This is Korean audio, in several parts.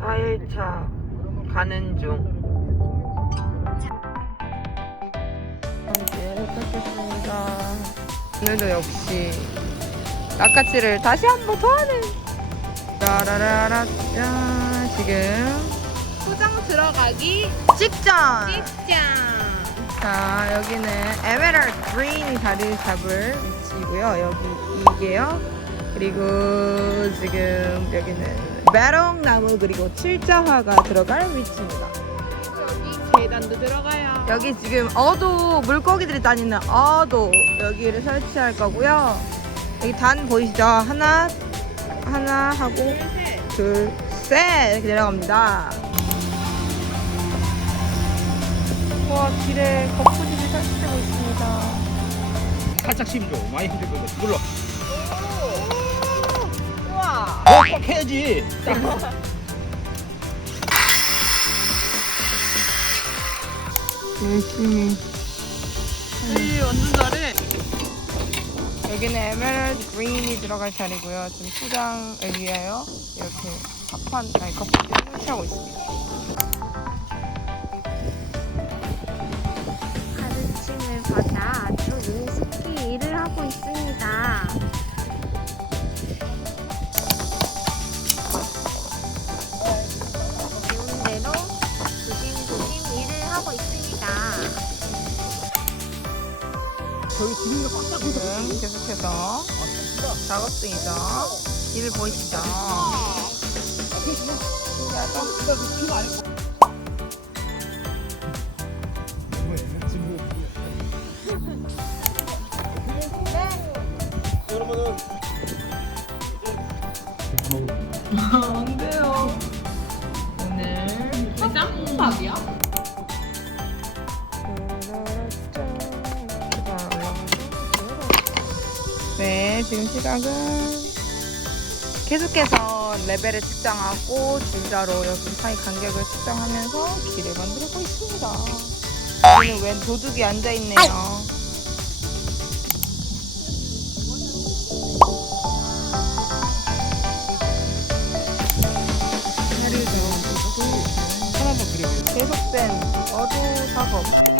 4일차 가는 중. 이제 도착했습니다. 오늘도 역시 아까치를 다시 한번더 하는. 라라라라 짠 지금 포장 들어가기 직전. 직장. 자 여기는 에메랄드 그린 자리를 잡을 위치이고요. 여기 이게요. 그리고 지금 여기는 메롱나무 그리고 칠자화가 들어갈 위치입니다. 여기 계단도 들어가요. 여기 지금 어도 물고기들이 다니는 어도 여기를 설치할 거고요. 여기 단 보이시죠? 하나 하나 하고 셋. 둘, 셋 이렇게 내려갑니다. 와 길에 거푸집이 설치되고 있습니다. 살짝 힘줘 많이 힘들 거고 눌러 어꼭 해야지 열심히. 이 완전 잘해. 여기는 에메랄드 그린이 들어갈 자리고요. 지금 포장을 위하여 이렇게 합판 아니 거푸집을 설치하고 있습니다. 가르침을 받아 아주 능숙히 일을 하고 있습니다. 저기 지능이 꽉꽉 지금 계속해서 작업 중이죠. 일 보이시죠? 신기하죠? 그러면은 안 돼요. 오늘 짬밥이야? 네, 지금 시각은 계속해서 레벨을 측정하고 줄자로 여기 사이 간격을 측정하면서 길을 만들고 있습니다. 여기는 웬 도둑이 앉아있네요. 그려요 계속된 어두 작업.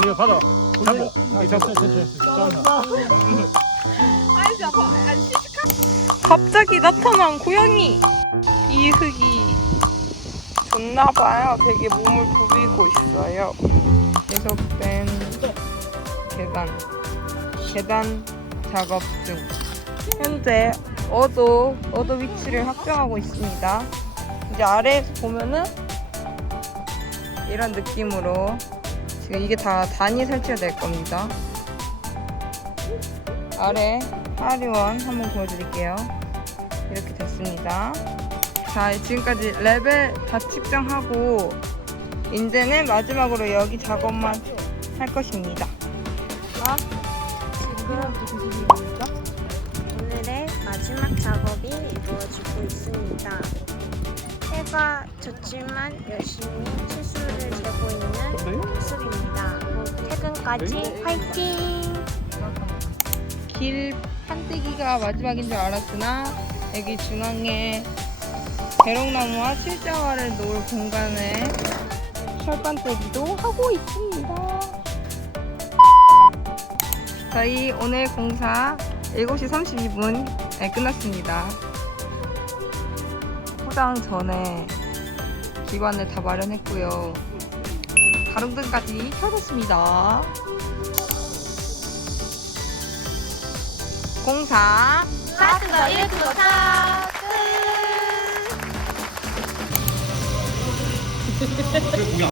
아, 이거 이거 받아 잡고 아, 잡고 아니 아파. 아니 시식하. 갑자기 나타난 고양이. 이 흙이 좋나봐요. 되게 몸을 부비고 있어요. 계속된 계단. 계단 작업 중. 현재 어도, 어도 위치를 확정하고 있습니다. 이제 아래에서 보면은 이런 느낌으로 이게 다 단이 설치가 될 겁니다. 아래 하리원 한번 보여드릴게요. 이렇게 됐습니다. 자, 지금까지 레벨 다 측정하고 이제는 마지막으로 여기 작업만 할 것입니다. 자, 지금 오늘의 마지막 작업이 이루어지고 있습니다. 해가 졌지만 열심히 치수를 재고 있는 모습입니다. 퇴근까지 화이팅! 길 판때기가 마지막인 줄 알았으나 여기 중앙에 대롱나무와 칠자화를 놓을 공간에 철판떼기도 하고 있습니다. 저희 오늘 공사 7시 32분에 끝났습니다. 포장 전에 기반을 다 마련했고요. 가로등까지 켜졌습니다. 공사 사트더 1 도착! 끝! 그래 뭐야